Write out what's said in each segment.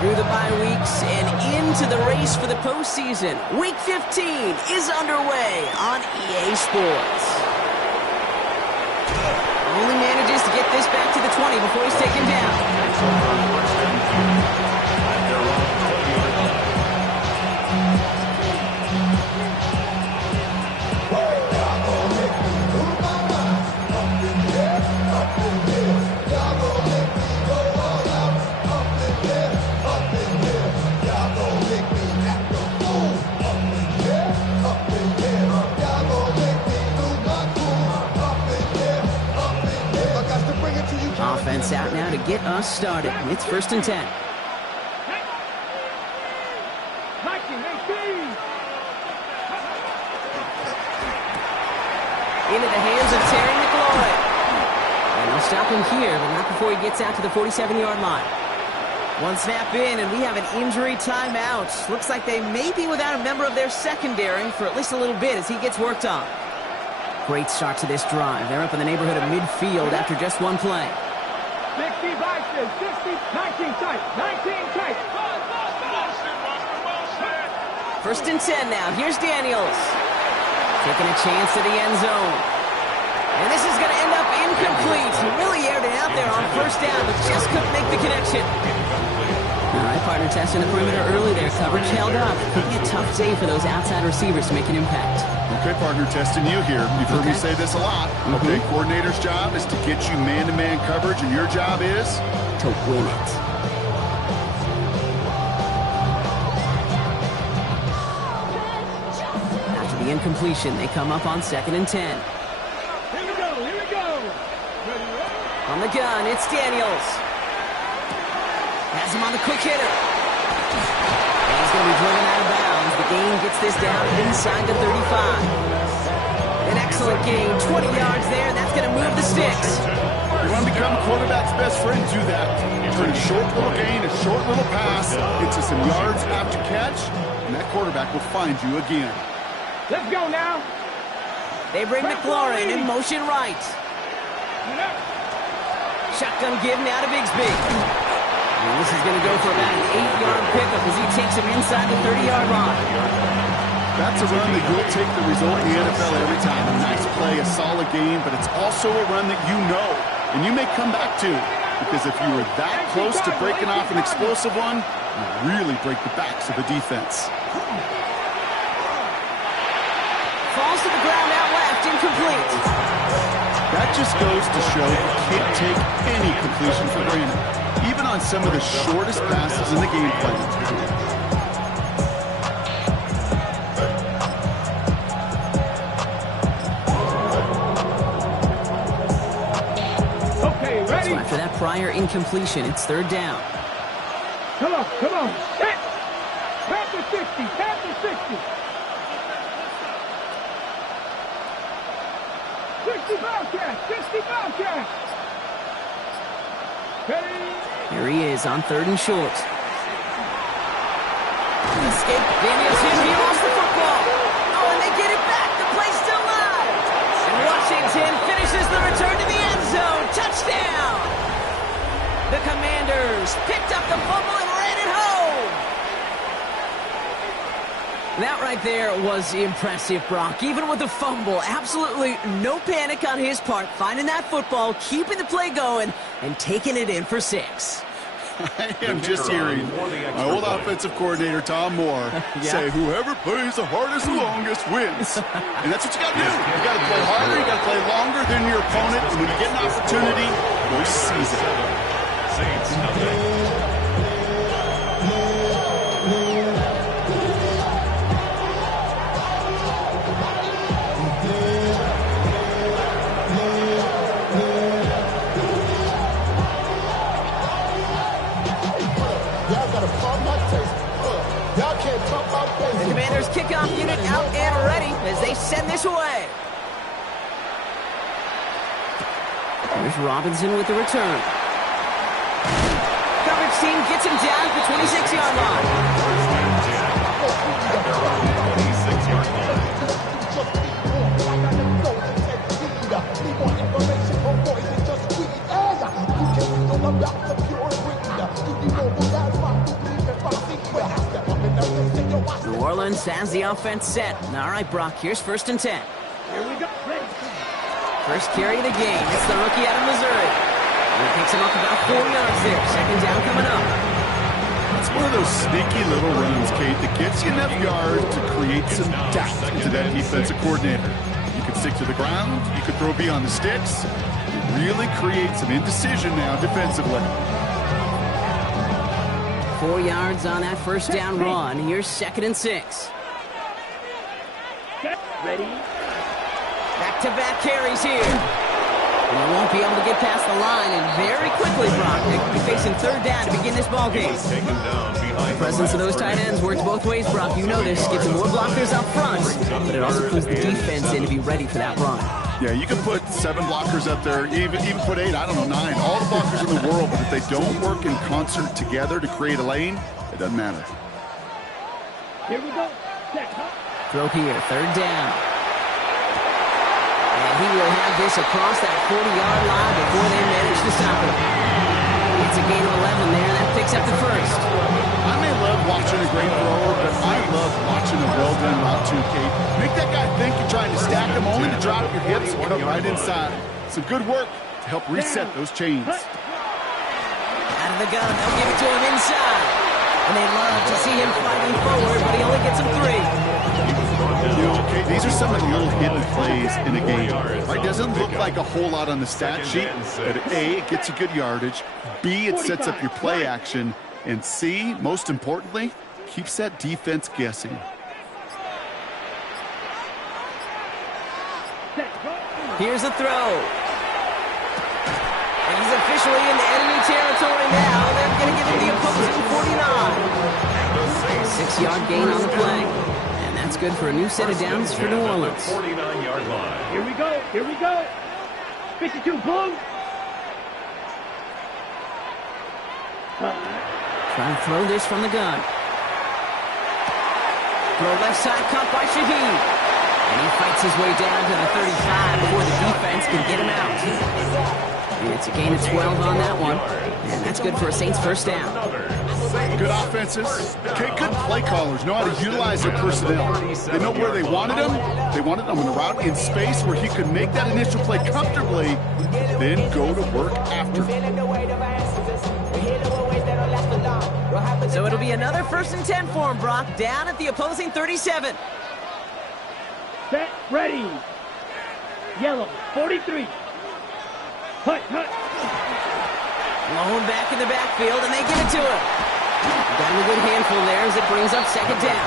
Through the bye weeks and into the race for the postseason. Week 15 is underway on EA Sports. Only manages to get this back to the 20 before he's taken down. Offense out now to get us started. It's 1st and 10. Into the hands of Terry McLaurin. And they'll stop him here, but not before he gets out to the 47-yard line. One snap in, and we have an injury timeout. Looks like they may be without a member of their secondary for at least a little bit as he gets worked on. Great start to this drive. They're up in the neighborhood of midfield after just one play. 60 boxes, 60, 19 tight, 19 tight. 1st and 10 now. Here's Daniels. Taking a chance to the end zone. And this is going to end up incomplete. He really aired it out there on 1st down, but just couldn't make the connection. All right, partner testing the perimeter early there. Coverage held up. Could be a tough day for those outside receivers to make an impact. Okay, partner, testing you here. You've heard me say this a lot. Okay, coordinator's job is to get you man-to-man coverage, and your job is? To win it. After the incompletion, they come up on 2nd and 10. Here we go, here we go. On the gun, it's Daniels. Has him on the quick hitter. And he's going to be driven out of bounds. The gain gets this down inside the 35. An excellent gain, 20 yards there, and that's going to move the sticks. You want to become a quarterback's best friend, do that. Turn a short little gain, a short little pass into some yards after catch, and that quarterback will find you again. Let's go now. They bring McLaurin in motion right. Shotgun give now to Bigsby. And this is going to go for about an 8-yard pickup as he takes him inside the 30-yard line. That's a run that you'll take the result in the NFL every time. A nice play, a solid game, but it's also a run that you know, and you may come back to. Because if you were that close to breaking off an explosive one, you really break the backs of the defense. Falls to the ground out left, incomplete. That just goes to show you can't take any completion for granted, even on some of the shortest passes in the game plan. Okay, ready? So after that prior incompletion, it's 3rd down. Come on, come on. Set. Tap the 60, tap the 60. 60 Bobcats, 60 Bobcats. Here he is on 3rd and short. Escape. Daniels here. He lost the football. Oh, and they get it back. The play's still live. And Washington finishes the return to the end zone. Touchdown. The Commanders picked up the fumble and ran it home. That right there was impressive, Brock. Even with the fumble, absolutely no panic on his part. Finding that football, keeping the play going, and taking it in for 6. I am just hearing my old offensive coordinator, Tom Moore, say whoever plays the hardest and longest wins. And that's what you got to do. You got to play harder, you got to play longer than your opponent, and when you get an opportunity, go seize it. Saints nothing. The Commanders kickoff unit out and ready as they send this away. There's Robinson with the return. Coverage team gets him down at the 26-yard line. runs as the offense set. All right, Brock, here's 1st and 10. Here we go. Ready. First carry of the game. It's the rookie out of Missouri. And he picks him up about 4 yards there. 2nd down coming up. It's one of those sneaky little runs, Kate, that gets you enough yards to create some doubt into that defensive coordinator. You can stick to the ground. You can throw beyond the sticks. It really creates some indecision now defensively. 4 yards on that 1st down run. Here's 2nd and 6. Ready. Back-to-back carries here. And they won't be able to get past the line, and very quickly, Brock, they could be facing 3rd down to begin this ball game. The presence of those tight ends works both ways, Brock. You know this. Gives them more blockers up front, but it also puts the defense in to be ready for that run. Yeah, you can put 7 blockers up there, even put 8, I don't know, 9. All the blockers in the world, but if they don't work in concert together to create a lane, it doesn't matter. Here we go. Set. Throw here, 3rd down. And he will have this across that 40-yard line before they manage to stop him. It's a gain of 11 there. That picks up the 1st. I may love watching a great thrower, but I love watching a well-done route too, Kate. Make that guy think you're trying to stack him only to drop your hips and come right inside. Some good work to help reset those chains. Out of the gun, they'll give it to him inside. And they love to see him fighting forward, but he only gets him 3. You know, Kate, these are some of the little hidden plays in a game. Right? Doesn't look like a whole lot on the stat sheet, but A, it gets you good yardage. B, it sets up your play action. And C, most importantly, keeps that defense guessing. Here's a throw. And he's officially into enemy territory now. They're going to give him the opposing 49. 6-yard gain on the play. And that's good for a new set of downs for New Orleans. 49-yard line. Here we go. Here we go. 52 blue. Trying to throw this from the gun. Throw left side, caught by Shaheed. And he fights his way down to the 35 before the defense can get him out. And it's a gain of 12 on that one. And that's good for a Saints 1st down. Good offenses. Okay, good play callers know how to utilize their personnel. They know where they wanted him. They wanted him on the route in space where he could make that initial play comfortably, then go to work after. So it'll be another 1st and 10 for him, Brock, down at the opposing 37. Set. Ready. Yellow. 43. Hut. Blown back in the backfield, and they give it to him. Got him a good handful there as it brings up 2nd down.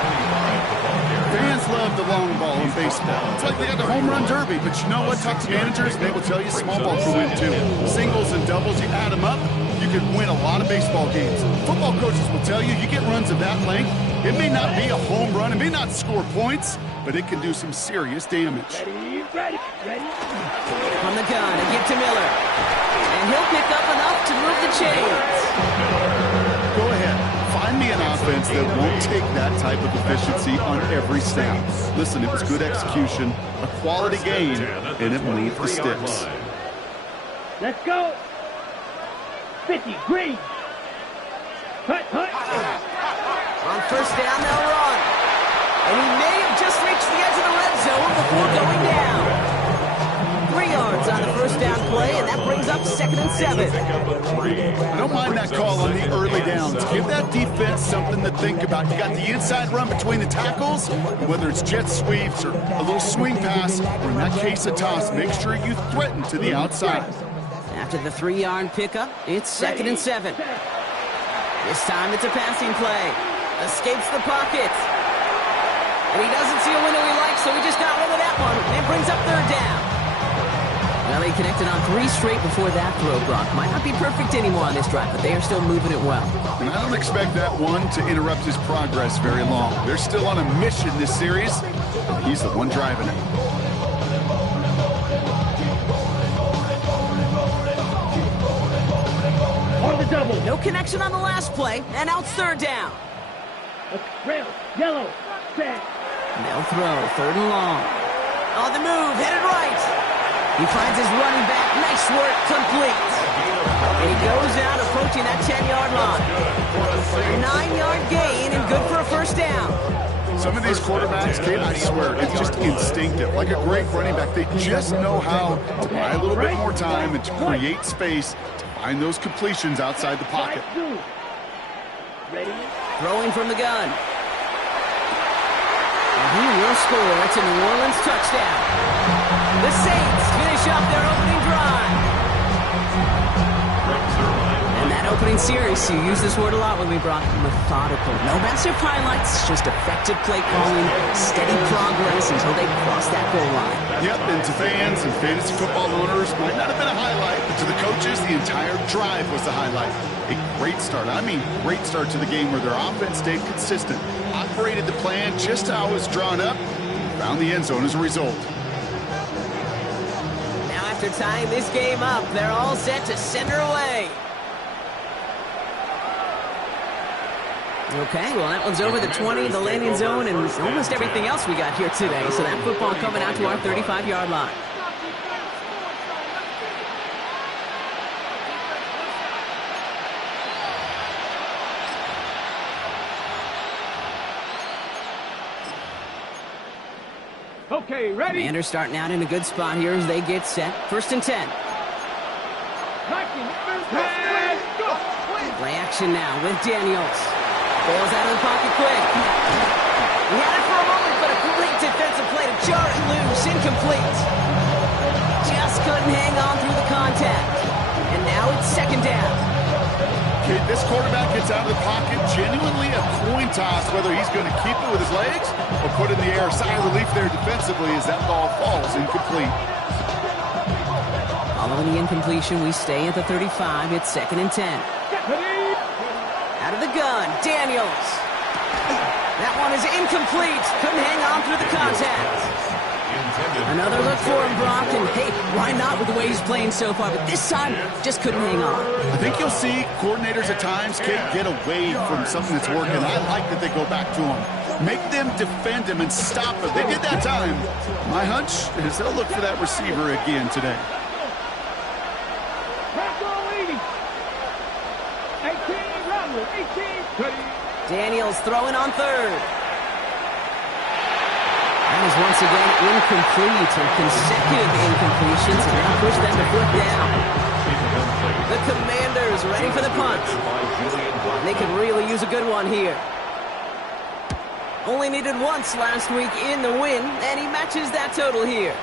Fans love the long ball in baseball. It's like they got the home run derby, but you know what? Talk to managers, they will tell you small ball can win too. Singles and doubles, you add them up, you can win a lot of baseball games. Football coaches will tell you get runs of that length. It may not be a home run, it may not score points, but it can do some serious damage. Ready. From the gun, a give to Miller. And he'll pick up enough to move the chains. Go ahead. Find me an offense that won't take that type of efficiency on every snap. Listen, it was good execution, a quality game, and it moved the sticks. Let's go. 50. Green. Hut. On 1st down, they'll run. And he may have just reached the edge of the red zone before going down. 3 yards on the 1st down play, and that brings up 2nd and 7. I don't mind that call on the early downs. Give that defense something to think about. You got the inside run between the tackles, and whether it's jet sweeps or a little swing pass, or in that case a toss, make sure you threaten to the outside. After the 3-yard pickup, it's 2nd and 7. This time it's a passing play. Escapes the pocket. And he doesn't see a window he likes, so he just got rid of that one. And brings up 3rd down. Well, they connected on 3 straight before that throw, Brock. Might not be perfect anymore on this drive, but they are still moving it well. And I don't expect that one to interrupt his progress very long. They're still on a mission this series, and he's the one driving it. On the double. No connection on the last play, and now it's 3rd down. Rail. Yellow. Set. They'll throw 3rd and long. On the move, headed right. He finds his running back. Nice work, complete. And he goes out approaching that 10-yard line. 9-yard gain and good for a 1st down. Some of these quarterbacks, Kate, I swear, it's just instinctive. Like a great running back, they just know how to buy a little bit more time and to create space to find those completions outside the pocket. Throwing from the gun. And he will score. It's a New Orleans touchdown. The Saints finish up their opening drive. And that opening series, you use this word a lot when we brought methodical. No massive highlights, just effective play calling, steady progress until they cross that goal line. Yep, and to fans and fantasy football owners, might not have been a highlight, but to the coaches, the entire drive was the highlight. A great start. I mean, great start to the game where their offense stayed consistent, operated the plan just how it was drawn up, and found the end zone as a result. Now after tying this game up, they're all set to send her away. Okay, well, that one's over the 20, the landing zone, and almost everything else we got here today. So that football coming out to our 35-yard line. Okay, ready? Commanders starting out in a good spot here as they get set. 1st and 10. Play action now with Daniels. Bails out of the pocket quick. He had it for a moment, but a great defensive play to jar it loose. Incomplete. Just couldn't hang on through the contact. And now it's 2nd down. Kid, this quarterback gets out of the pocket, genuinely a coin toss whether he's going to keep it with his legs or put it in the air. Sigh of relief there defensively as that ball falls incomplete. Following the incompletion, we stay at the 35. It's 2nd and 10. Out of the gun, Daniels. That one is incomplete. Couldn't hang on through the contact. Another look for him, Brock, and hey, why not with the way he's playing so far? But this time, just couldn't hang on. I think you'll see coordinators at times can't get away from something that's working. I like that they go back to him. Make them defend him and stop him. They did that time. My hunch is they'll look for that receiver again today. Daniels throwing on 3rd. That is once again incomplete, and consecutive incompletions, and that'll push them to 4th down. The Commanders ready for the punt. They could really use a good one here. Only needed once last week in the win, and he matches that total here.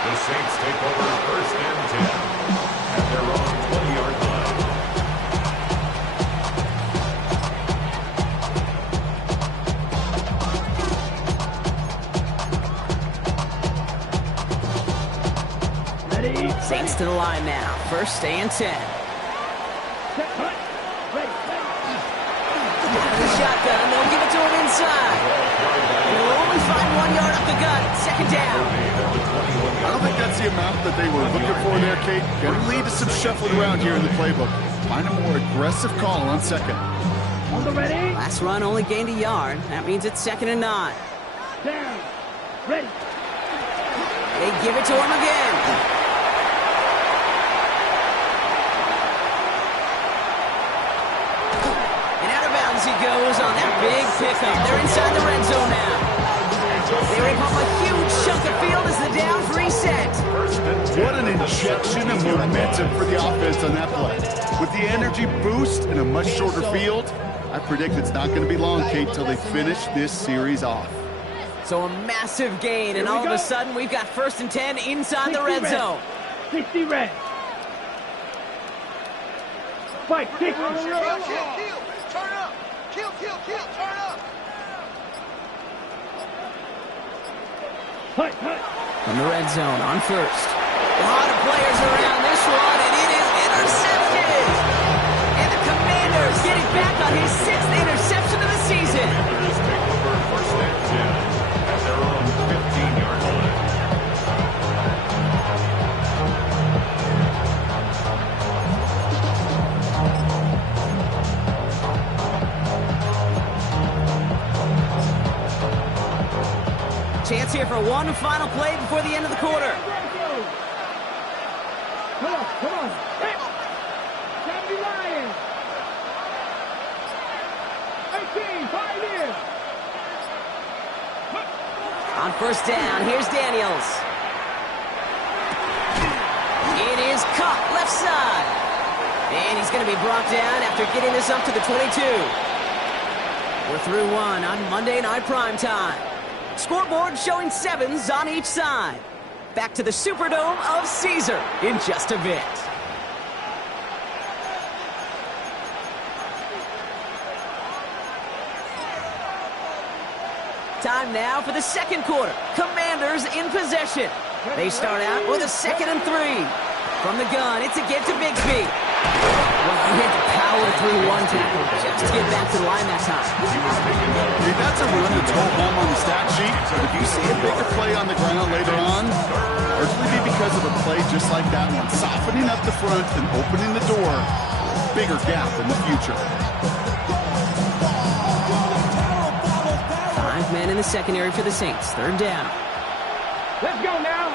The Saints take over 1st and 10 at their own 20-yard line. Saints to the line now. 1st and 10. The shotgun, they'll give it to him inside. They'll only find 1 yard up the gut. 2nd down. I don't think that's the amount that they were looking for there, Kate. Going to lead to some shuffling around here in the playbook. Find a more aggressive call on 2nd. Last run only gained a yard. That means it's 2nd and 9. Down. Ready. They give it to him again. He goes on that big pickup. They're inside the red zone now. They rip up a huge chunk of field as the downs reset. What an injection of momentum for the offense on that play. With the energy boost in a much shorter field, I predict it's not going to be long, Kate, till they finish this series off. So a massive gain, and all of a sudden we've got 1st and 10 inside the red zone. 60 red. Fight, kick. Turn up. Kill, turn up. From the red zone on 1st. A lot of players around this one, and it is intercepted. And the Commanders get it back on his 6th interception of the season. Commanders take over 1st and 10 at their own 15-yard line. Chance here for one final play before the end of the quarter. Come on. Hey. 70 Lions. 18, Right here. On first down, here's Daniels. It is caught left side. And he's going to be brought down after getting this up to the 22. We're through one on Monday Night Primetime. Scoreboard showing 7s on each side. Back to the Superdome of Caesar in just a bit. Time now for the second quarter. Commanders in possession. They start out with a 2nd and 3. From the gun, it's a get to Bigsby. Well, he had to power through one tackle just to get back to the line that time. Dude, that's a run that's hold home on the stat sheet. But if you see a bigger play on the ground later on, largely be because of a play just like that one. Softening up the front and opening the door. Bigger gap in the future. 5 men in the secondary for the Saints. 3rd down. Let's go now.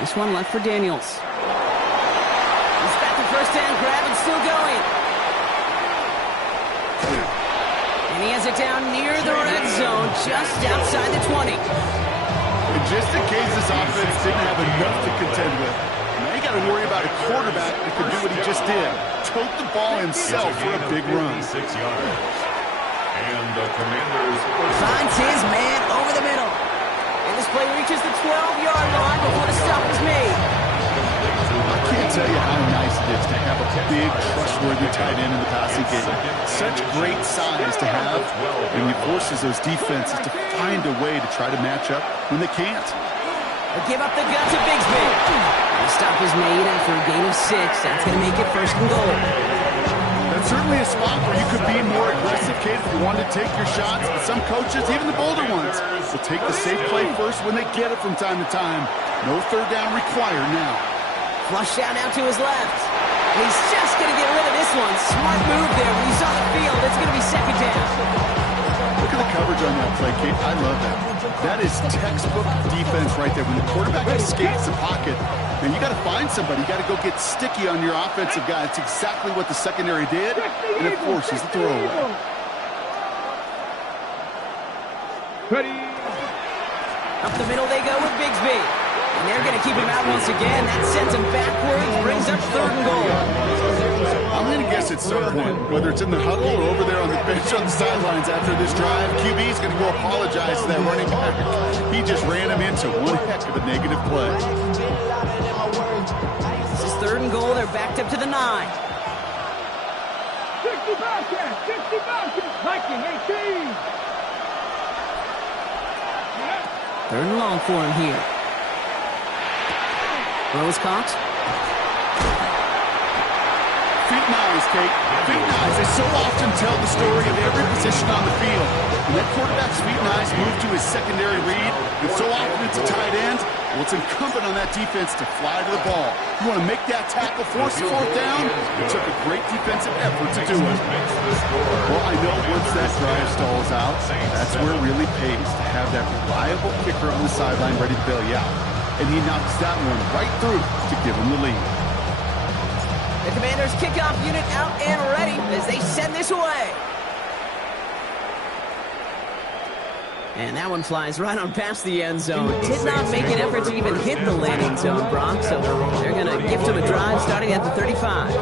This one left for Daniels. He's got the first down grab and still going. And he has it down near the red zone, just outside the 20. And just in case this offense didn't have enough to contend with, now you got to worry about a quarterback that could do what he just did. Tote the ball himself for a big run. 6 yards. And the Commanders Finds his man over the middle. And this play reaches the 12-yard line before the stop is made. I can't tell you how nice it is to have a big, trustworthy tight end in the passing game. Such great size to have, and it forces those defenses to find a way to try to match up when they can't. They give up the gun to Bigsby. The stop is made after a gain of 6. That's going to make it 1st and goal. That's certainly a spot where you could be more aggressive, kid, if you want to take your shots. But some coaches, even the bolder ones, will take the safe play first when they get it from time to time. No 3rd down required now. Flush out now to his left. And he's just going to get rid of this one. Smart move there. When he's on the field, it's going to be 2nd down. Look at the coverage on that play, Kate. I love that. That is textbook defense right there. When the quarterback escapes the pocket, and you got to find somebody. You got to go get sticky on your offensive guy. It's exactly what the secondary did, and it forces the throwaway. Ready. Up the middle they go with Bigsby. And they're going to keep him out once again. That sends him backwards, brings up 3rd and goal. I'm going to guess at some point, whether it's in the huddle or over there on the bench on the sidelines after this drive, QB's going to go apologize to that running back. He just ran him into one heck of a negative play. This is 3rd and goal. They're backed up to the 9. 60 Bobcats, 60 Bobcats, Viking 18. 3rd and long for him here. Throw is caught. Feet and eyes, Kate. Feet and eyes. They so often tell the story of every position on the field. When that quarterback's feet and eyes move to his secondary read, and so often it's a tight end, well, it's incumbent on that defense to fly to the ball. You want to make that tackle, force the 4th down? It took a great defensive effort to do it. Well, I know once that drive stalls out, that's where it really pays to have that reliable kicker on the sideline ready to bail you out. And he knocks that one right through to give him the lead. The Commanders kickoff unit out and ready as they send this away. And that one flies right on past the end zone. Did not make an effort to even hit the landing zone, Brock, so they're going to gift him a drive starting at the 35.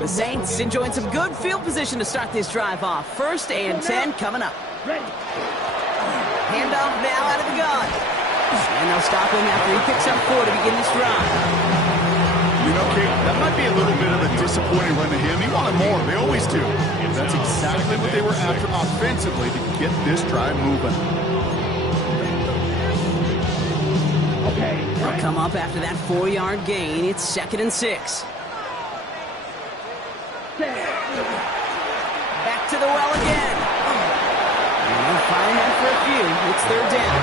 The Saints enjoying some good field position to start this drive off. 1st and 10 coming up. Handoff now out of the gun. And they'll stop him after he picks up 4 to begin this drive. You know, Kate, that might be a little bit of a disappointing run to him. He wanted more. They always do. That's exactly what they were after offensively to get this drive moving. Okay. They'll come up after that 4-yard gain. It's 2nd and 6. Back to the well again. And firing that for a few. It's 3rd down.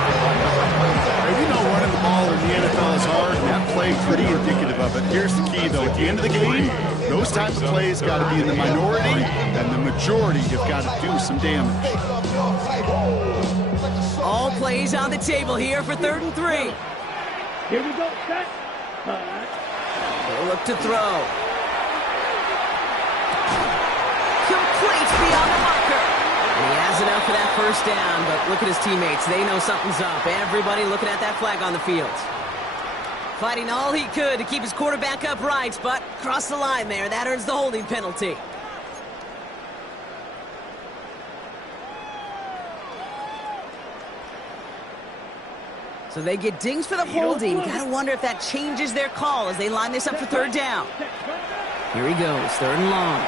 You know, running the ball in the NFL is hard, and that play pretty indicative of it. Here's the key, though. At the end of the game, those types of plays got to be in the minority, and the majority have got to do some damage. All plays on the table here for 3rd and 3. Here we go, set. They'll look to throw. complete beyond the marker. And he has enough for that first down, but look at his teammates. They know something's up. Everybody looking at that flag on the field. Fighting all he could to keep his quarterback upright, but crossed the line there. That earns the holding penalty. So they get dings for the holding. Gotta wonder if that changes their call as they line this up for third down. Here he goes, third and long.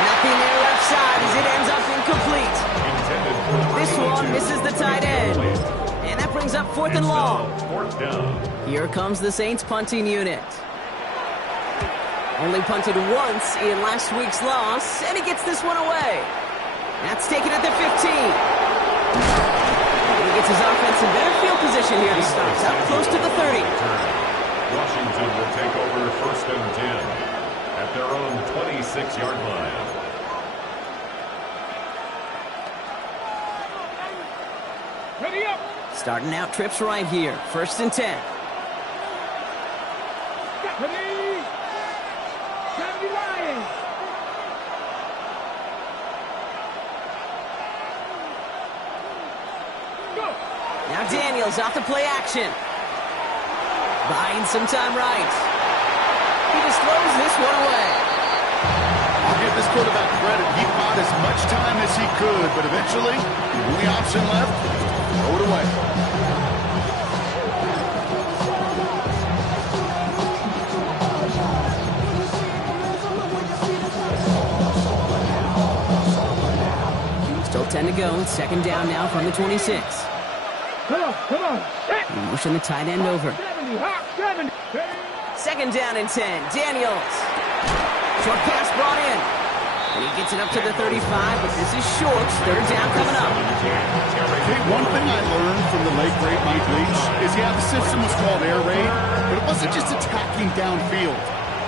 Nothing there left side as it ends up incomplete. This one misses the tight end. And that brings up fourth and long. Here comes the Saints punting unit. Only punted once in last week's loss, and he gets this one away. That's taken at the 15. He gets his offense in better field position here to start. Up close to the 30. Washington will take over first and 10 at their own 26-yard line. Ready up. Starting out trips right here. First and 10. Ready. 70 Lions. Go. Now Daniels off the play action. Buying some time right. He just throws this one away. I'll give this quarterback credit. He bought as much time as he could, but eventually, the only option left, throw it away. Still 10 to go. Second down now from the 26. Come on. He motion the tight end over. 70, hop, 70. Second down and 10. Daniels. Short pass brought in. And he gets it up to the 35, but this is short. Third down coming up. Hey, one thing I learned from the late great Mike Leach is, yeah, the system was called air raid, but it wasn't just attacking downfield.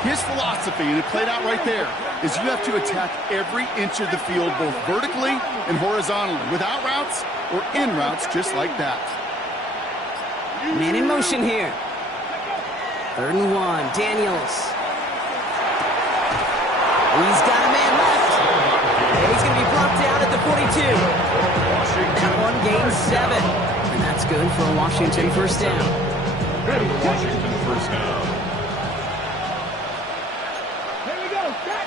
His philosophy, and it played out right there, is you have to attack every inch of the field, both vertically and horizontally, without routes or in routes, just like that. Man in motion here. Third and 1. Daniels. He's got a man left. And he's going to be brought down at the 42. That one gains 7. And that's good for a Washington first down. Washington first down. Here we go. Set.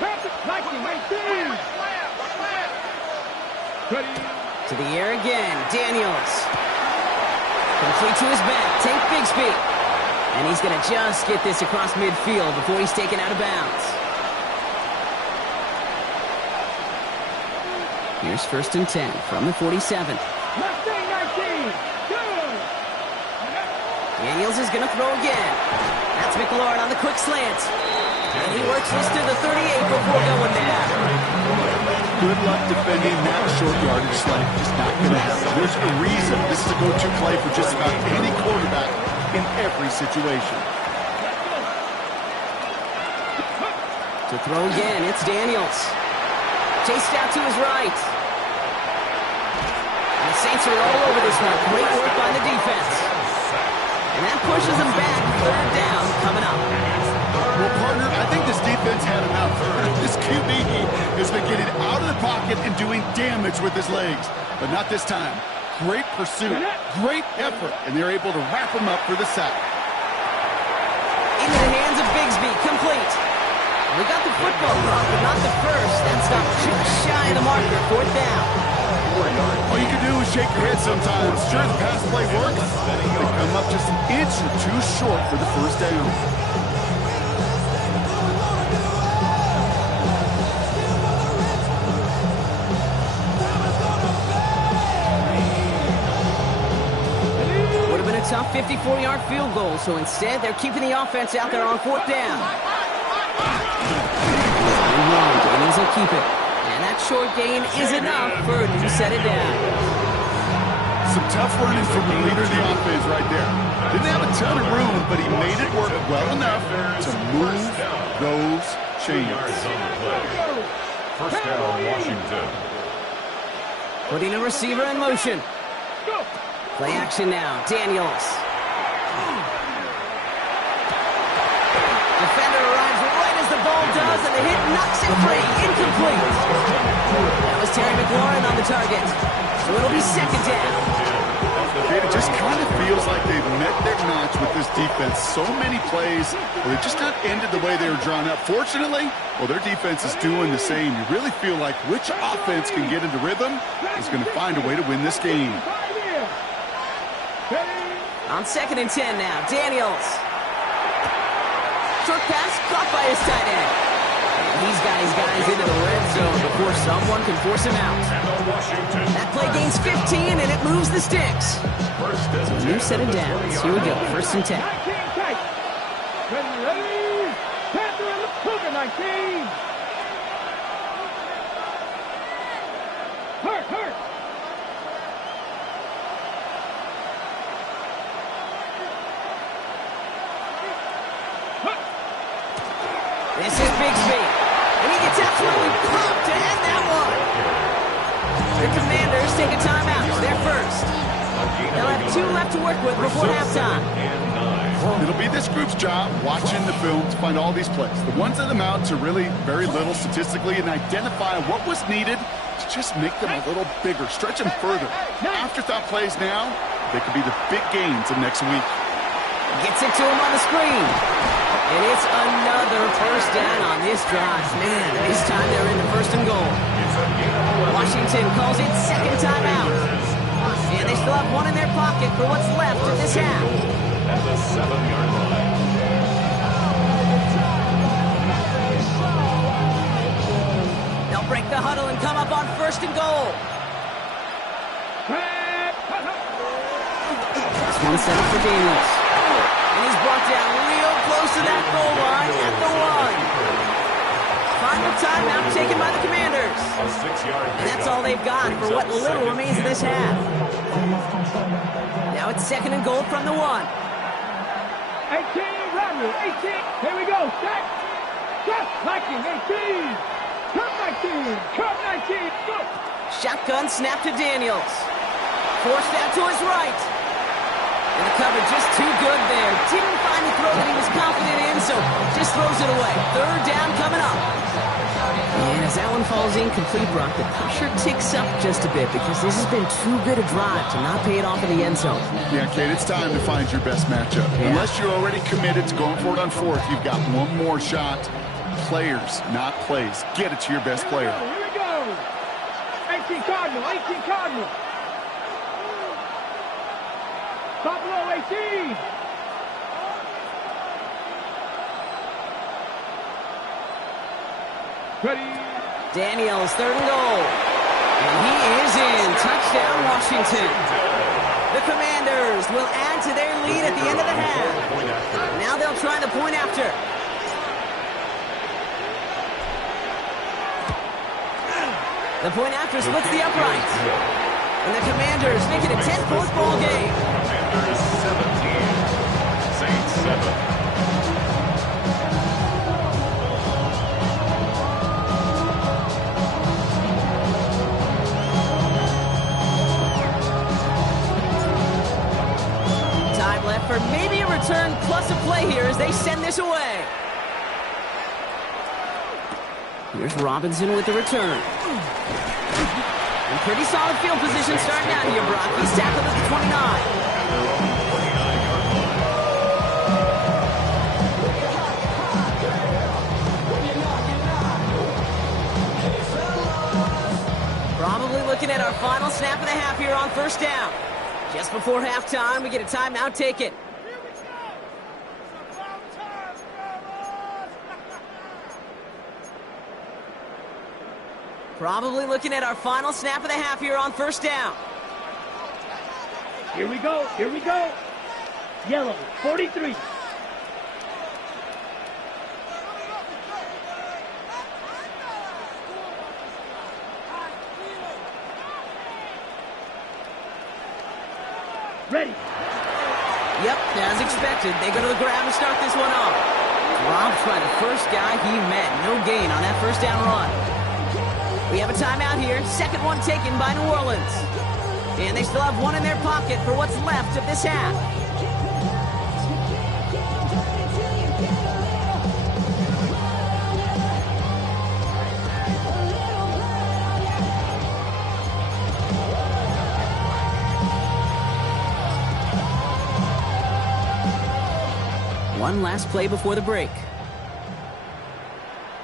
Patrick Lightning, 19. Ready. To the air again. Daniels. Complete to his back. Tank Bigsby. And he's going to just get this across midfield before he's taken out of bounds. Here's first and 10 from the 47. Mustang 19. Good. Daniels is going to throw again. That's McLaurin on the quick slant. And he works this to the 38 before going down. Good luck defending that short yardage slant. Just not going to happen. There's a reason this is a go-to play for just about any quarterback in every situation. To throw again, it's Daniels. Chased out to his right. And the Saints are all over this one. Great work by the defense. And that pushes them back. Third down coming up. Well, partner, I think this defense had enough. This QB has been getting out of the pocket and doing damage with his legs. But not this time. Great pursuit, great effort, and they're able to wrap him up for the sack. Into the hands of Bigsby, complete. We got the football wrong, but not the first. That stopped just shy of the marker, fourth down. All you can do is shake your head sometimes. Sure, the pass play works. They come up just an inch or two short for the first down. Tough 54-yard field goal, so instead they're keeping the offense out there on fourth down. Daniels will keep it. And that short gain is enough for to set it down. Some tough running from the leader of the offense right there. Didn't have a ton of room, but he made it work well enough to move those chains. First down, Washington. Putting a receiver in motion. Play action now. Daniels. Defender arrives right as the ball does, and the hit knocks it free. Incomplete. That was Terry McLaurin on the target. So it'll be second down. It just kind of feels like they've met their match with this defense. So many plays where they've just not ended the way they were drawn up. Fortunately, well, their defense is doing the same. You really feel like which offense can get into rhythm is going to find a way to win this game. On 2nd and 10 now, Daniels. Short pass caught by his tight end. And he's got his guys into the red zone before someone can force him out. That play gains 15, and it moves the sticks. So new set of downs. Here we go, 1st and 10. 19 tight. Ready. Panther and the Cougar, 19. Hurt. This is Bigsby, and he gets absolutely pumped to end that one. The Commanders take a timeout. They're first. They'll have 2 left to work with before halftime. It'll be this group's job watching the film to find all these plays. The ones that amount to really very little statistically and identify what was needed to just make them a little bigger, stretch them further. Afterthought plays now, they could be the big gains of next week. Gets it to him on the screen. And it's another first down on this drive. Man, this time they're in the 1st and goal. Washington calls it second timeout. And they still have 1 in their pocket for what's left of this half. At the 7-yard line. They'll break the huddle and come up on 1st and goal. This one's set up for Daniels. And he's brought down real close to that goal line at the 1. Final timeout taken by the Commanders. A 6-yard And that's all they've got for what little remains of this half. Now it's 2nd and goal from the 1. 18, Rodney, 18. Here we go. Set. Viking, 18. Cut 19. Go. Shotgun snap to Daniels. Forced out to his right. And the cover just too good there. Didn't find the throw that he was confident in, so just throws it away. 3rd down coming up. And as that one falls incomplete, Brock, the pressure ticks up just a bit because this has been too good a drive to not pay it off in the end zone. Yeah, Kate, it's time to find your best matchup. Yeah. Unless you're already committed to going for it on 4th, you've got one more shot. Players, not plays. Get it to your best player. Here we go. 18 Cardinal. Top low, 18. Ready. Daniels, 3rd and goal. And he is in. Touchdown, Washington. The Commanders will add to their lead at the end of the half. Now they'll try the point after. The point after splits the uprights. And the Commanders make it a 10-point ball game. Commanders 17, Saints 7. Time left for maybe a return plus a play here as they send this away. Here's Robinson with the return. And pretty solid field position starting out here, Brock. He's tackled at the 29. Probably looking at our final snap of the half here on 1st down. Just before halftime, we get a timeout taken. Probably looking at our final snap of the half here on 1st down. Here we go. Yellow, 43. Ready. Yep, as expected, they go to the grab and start this one off. Dropped by the first guy he met. No gain on that 1st down run. We have a timeout here. 2nd one taken by New Orleans. And they still have 1 in their pocket for what's left of this half. One last play before the break.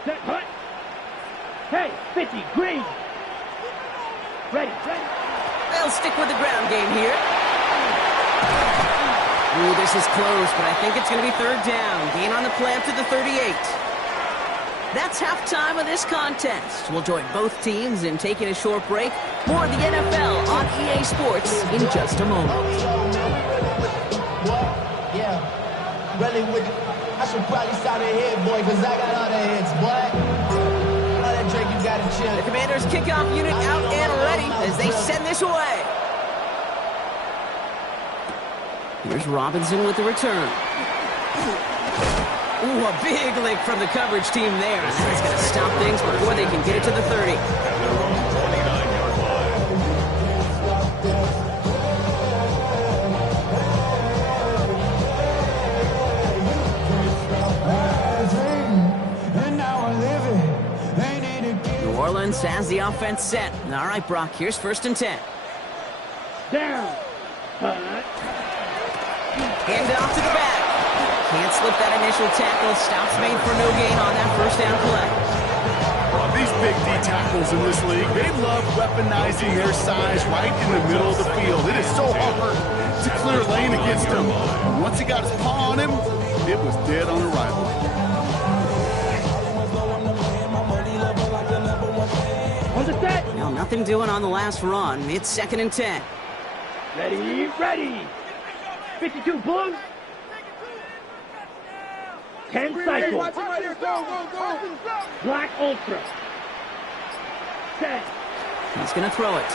Set, hut. Hey, 50, green. Ready. They'll stick with the ground game here. Ooh, this is close, but I think it's going to be third down. Gain on the play up to the 38. That's halftime of this contest. We'll join both teams in taking a short break. More of the NFL on EA Sports in just a moment. Really with I should probably sign a head, boy, because I got all the heads, boy. All that Drake, you got to chill. The Commanders' kickoff unit out and ready as they send this away. Here's Robinson with the return. Ooh, a big lick from the coverage team there. And that's going to stop things before they can get it to the 30. At their own 29-yard line. New Orleans has the offense set. All right, Brock, here's 1st and 10. Down. Hand off to the back. Can't slip that initial tackle. Stops made for no gain on that first down play. These big D tackles in this league, they love weaponizing their size right in the middle of the field. It is so hard to clear lane against him. And once he got his paw on him, it was dead on arrival. On the set. Well, nothing doing on the last run. It's 2nd and 10. Ready. 52 Bulls. 10 cycles. Black Ultra. Set. He's going to throw it.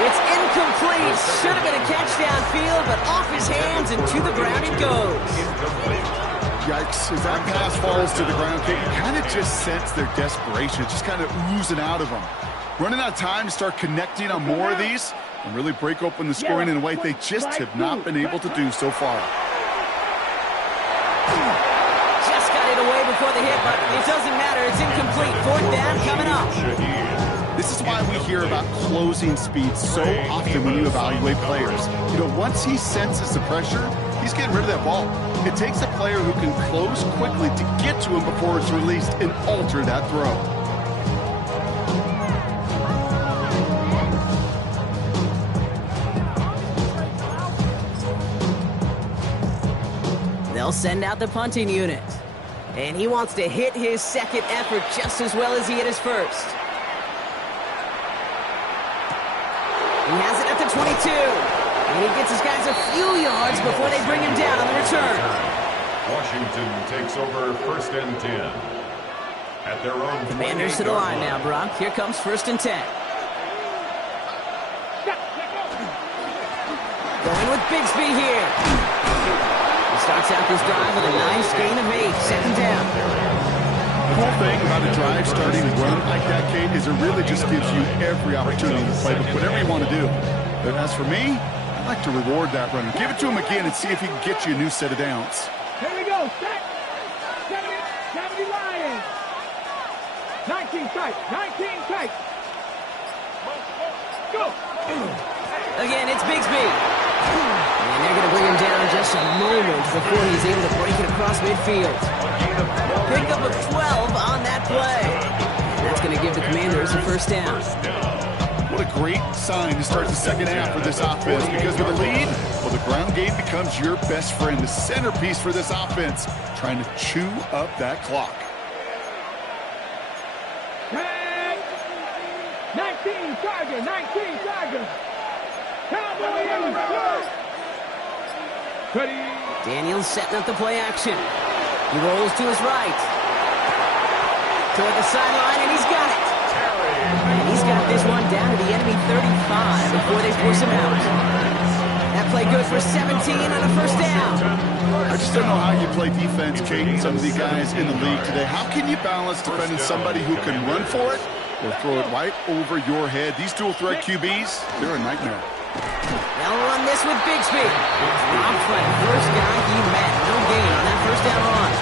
It's incomplete. Should have been a catch downfield, but off his hands and to the ground it goes. Yikes, as that pass falls to the ground, you kind of just sense their desperation. It's just kind of oozing out of them. Running out of time to start connecting on more of these and really break open the scoring in a way they just have not been able to do so far. Just got it away before the hit, but it doesn't matter. It's incomplete. 4th down coming up. This is why we hear about closing speed so often when you evaluate players. You know, once he senses the pressure, he's getting rid of that ball. It takes a player who can close quickly to get to him before it's released and alter that throw. They'll send out the punting unit. And he wants to hit his second effort just as well as he hit his first. He has it at the 22. And he gets his guys a few yards before they bring him down on the return. Washington takes over 1st and 10. At their own Commanders to the line now, Brock. Here comes 1st and 10. Going with Bigsby here. He starts out this drive with a nice gain of 8. 2nd down. The whole thing about a drive starting to run like that, Kate, is it really just gives you every opportunity to play with whatever you want to do. But as for me, I like to reward that runner. Give it to him again and see if he can get you a new set of downs. Here we go. Set. 70 Lions. 19 tight. Go. Again, it's Bigsby. And they're going to bring him down just a moment before he's able to break it across midfield. Pickup of 12 on that play. And that's going to give the Commanders a 1st down. What a great sign to start the second half for this offense, because with a lead, well, the ground game becomes your best friend, the centerpiece for this offense, trying to chew up that clock. 19 Tiger. Cowboy ready. Daniels setting up the play action. He rolls to his right. Toward the sideline, and he's got it. And he's got this one down to the enemy 35 before they force him out. That play good for 17 on a 1st down. I just don't know how you play defense, Kate, some of the guys in the league today. How can you balance defending somebody who can run for it or throw it right over your head? These dual threat QBs, they're a nightmare. They'll run this with Bigsby. Rob Flynn, first guy he met. No gain on that 1st down run.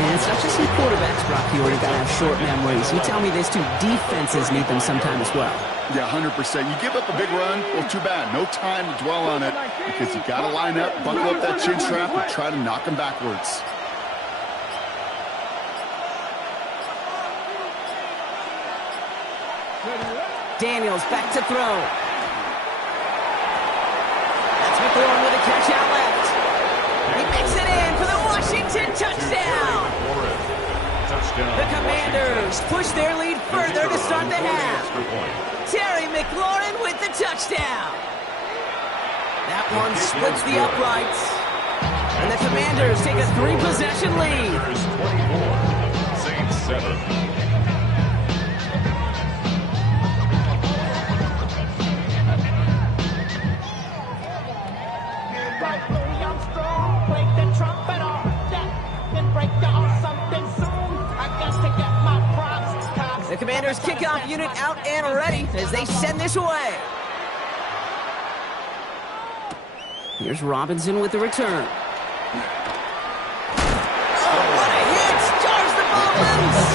And it's not just some quarterbacks, Brock Huard, who got to have short memories. You tell me this too, defenses need them sometime as well. Yeah, 100%. You give up a big run, well, too bad. No time to dwell on it because you got to line up, buckle up that chin strap, and try to knock them backwards. Daniels back to throw. That's McLaurin with a catch out left. He makes it in for the Washington touchdown. The Commanders push their lead further to start the half. Terry McLaurin with the touchdown. That one splits the uprights. And the Commanders take a 3-possession lead. 24, Saints 7. The Commanders kickoff unit out and ready as they send this away. Here's Robinson with the return. Oh, what a hit! Jars the ball loose!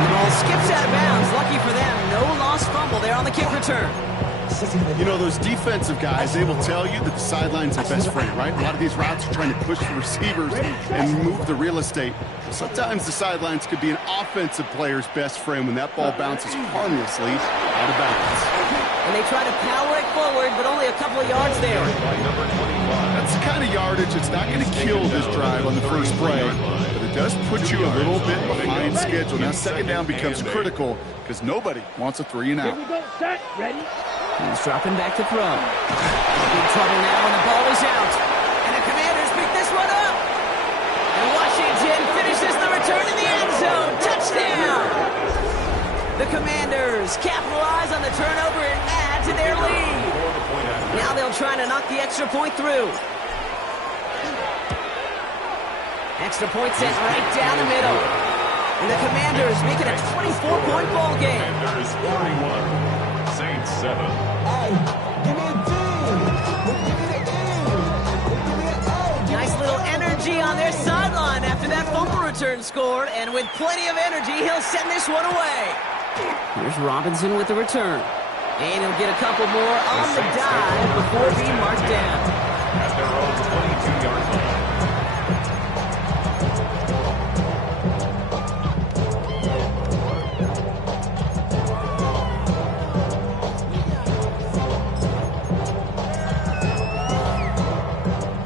The ball skips out of bounds. Lucky for them, no lost fumble there on the kick return. You know, those defensive guys, they will tell you that the sideline's the best friend, right? A lot of these routes are trying to push the receivers and move the real estate. Sometimes the sidelines could be an offensive player's best friend when that ball bounces harmlessly out of bounds. And they try to power it forward, but only a couple of yards there. That's the kind of yardage that's not going to kill this drive on the first play, but it does put you a little bit behind schedule. Now, second down becomes critical because nobody wants a 3-and-out. Here we go, set, ready. He's dropping back to throw. Big trouble now, and the ball is out. And the Commanders pick this one up. And Washington finishes the return in the end zone. Touchdown! The Commanders capitalize on the turnover and add to their lead. Now they'll try to knock the extra point through. Extra point sent right down the middle. And the Commanders make it a 24-point ball game. Commanders 41. Saints 7. Hey, give me a D. Give me the E. Nice little energy on their sideline after that fumble return scored, and with plenty of energy, he'll send this one away. Here's Robinson with the return, and he'll get a couple more on the dive before being marked down. At their own 22-yard line.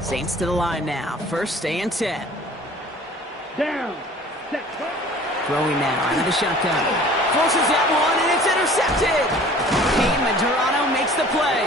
Saints to the line now. First and 10. Down. Set. Throwing now out of the shotgun. Forces that one, and it's intercepted. Kane Medrano makes the play.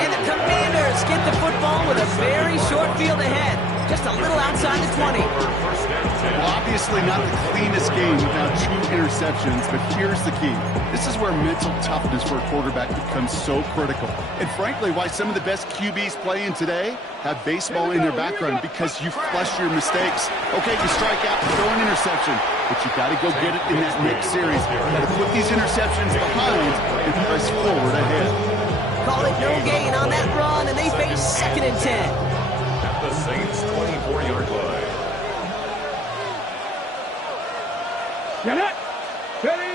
And the Commanders get the football with a very short field ahead. Just a little outside the 20. Well, obviously not the cleanest game without 2 interceptions, but here's the key. This is where mental toughness for a quarterback becomes so critical. And frankly, why some of the best QBs playing today have baseball in their background, because you flush your mistakes. Okay, you strike out, you throw an interception, but you got to go get it in that next series. You got to put these interceptions behind and press forward ahead. Call it no gain on that run, and they face 2nd and 10. At the Saints 24-yard line. Get it. Ready.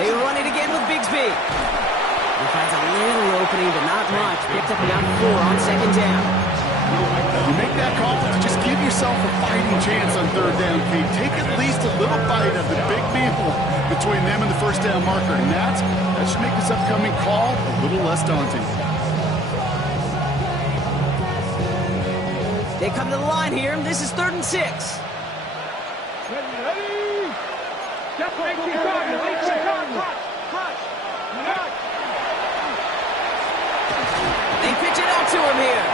They run it again with Bigsby. He finds a little opening, but not much. Picked up about 4 on 2nd down. You make that call to just give yourself a fighting chance on 3rd down, Pete. Take at least a little bite of the big meal between them and the first down marker, and that should make this upcoming call a little less daunting. They come to the line here, and this is 3rd and 6. Ready. Step right to target. They pitch it out to him here.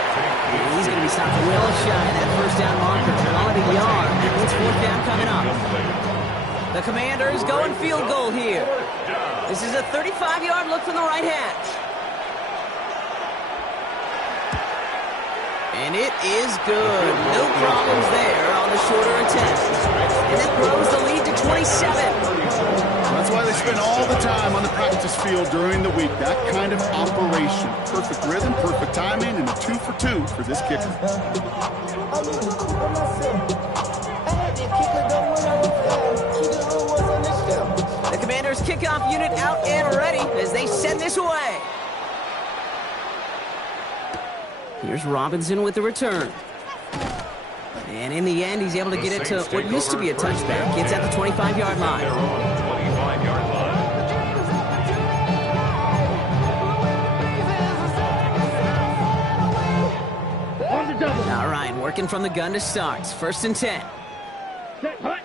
And he's going to be stopped well shy of that first down marker. Call it a yard. It's 4th down coming up. The Commanders going field goal here. This is a 35-yard look from the right hash. And it is good. No problems there on the shorter attempt. And that grows the lead to 27. That's why they spend all the time on the practice field during the week. That kind of operation. Perfect rhythm, perfect timing, and a 2 for 2 for this kicker. The Commanders' kickoff unit out and ready as they send this away. Here's Robinson with the return. And in the end, he's able to get it to what used to be a touchback. It's at the 25-yard line. Their own 25-yard line. On the double. All right, working from the gun to start. First and 10. Set, hut.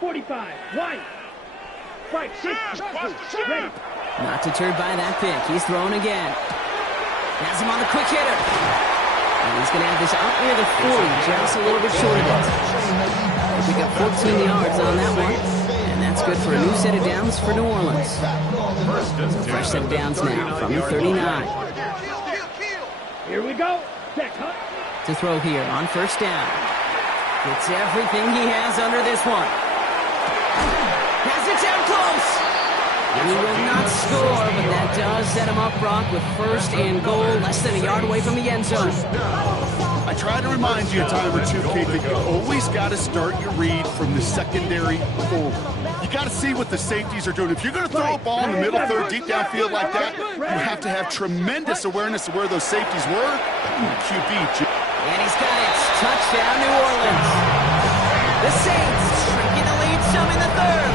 45. White. Right, 60. Ready. Not deterred by that pick. He's throwing again. Has him on the quick hitter. And he's going to have this up near the 40, just a little bit short of it. They pick up 14 yards on that one. And that's good for a new set of downs for New Orleans. Fresh set of downs now from the 39. Here we go. Set, hut. To throw here on first down. Gets everything he has under this one. Has it down close. And he will not score, but that does set him up, Brock, with first and goal, less than a yard away from the end zone. I try to remind you a time or two, Kate, that you always got to start your read from the secondary forward. You got to see what the safeties are doing. If you're going to throw a ball in the middle third, deep downfield like that, you have to have tremendous awareness of where those safeties were. QB. And he's got it. Touchdown, New Orleans. The Saints shrinking the lead some in the third.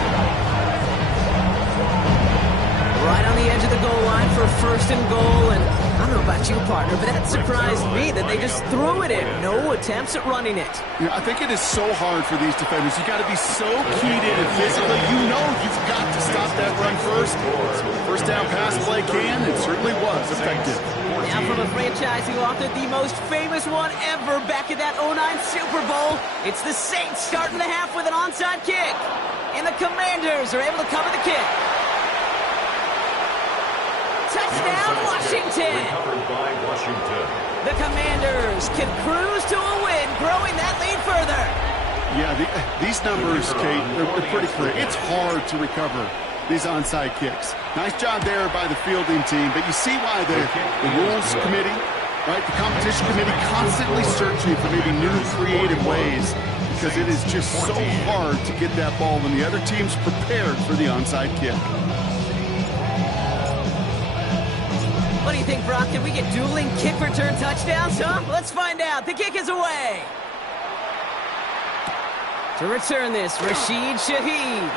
Right on the edge of the goal line for first and goal. And I don't know about you, partner, but that surprised me that they just threw it in. No attempts at running it. Yeah, I think it is so hard for these defenders. You got to be so keyed in and physically. You know you've got to stop that run first. First down pass play can. It certainly was effective. Now from a franchise who authored the most famous one ever back at that 09 Super Bowl, it's the Saints starting the half with an onside kick. And the Commanders are able to cover the kick. Touchdown, Washington! Recovered by Washington. The Commanders can cruise to a win, growing that lead further. Yeah, these numbers, Kate, they're pretty clear. It's hard to recover these onside kicks. Nice job there by the fielding team, but you see why the rules committee, right, the competition committee constantly searching for maybe new creative ways because it is just so hard to get that ball when the other team's prepared for the onside kick. What do you think, Brock? Did we get dueling kick return touchdowns, huh? Let's find out. The kick is away. To return this, Rashid Shaheed.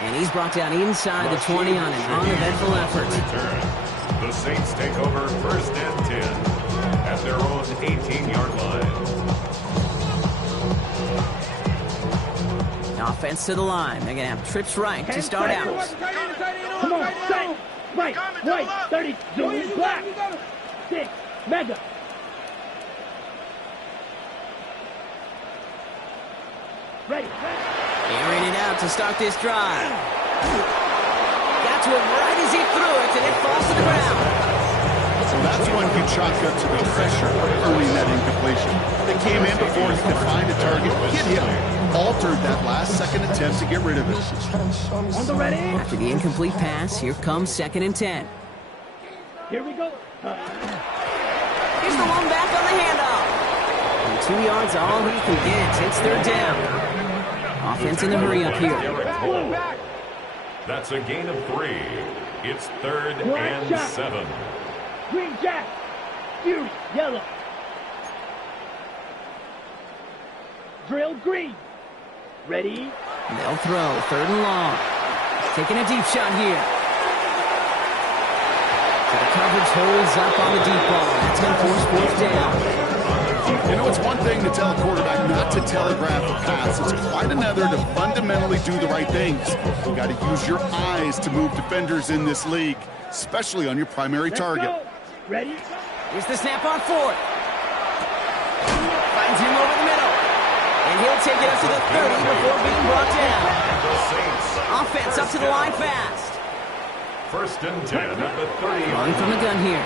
And he's brought down inside the 20 on an uneventful effort. The Saints take over first and 10 at their own 18-yard line. Offense to the line. They're going to have trips right to start out. Come on, set. Right, white, 30, zoom, black. 6, mega. Ready. Airing it out to start this drive. Got to him right as he threw it, and it falls to the ground. So that's when you chalk up to the pressure earning that incompletion. They came in before he could find a target, hit him, altered that last second attempt to get rid of it. On the ready. After the incomplete pass, here comes second and 10. Here we go. Here's the one back on the handoff. And 2 yards all he can get. It's third down. Offense in the hurry up here. That's a gain of 3. It's third and 7. Green jack. Fury, yellow. Drill green. Ready. They'll throw third and long. Taking a deep shot here. So the coverage holds up on the deep ball. That's going to force fourth down. You know, it's one thing to tell a quarterback not to telegraph a pass. It's quite another to fundamentally do the right things. You got to use your eyes to move defenders in this league, especially on your primary target. Go. Ready. Here's the snap on fourth. Finds him over the middle. And he'll take it up to the 30 before being brought down. Offense up to the line fast. First and 10 at the 30. Running from the gun here.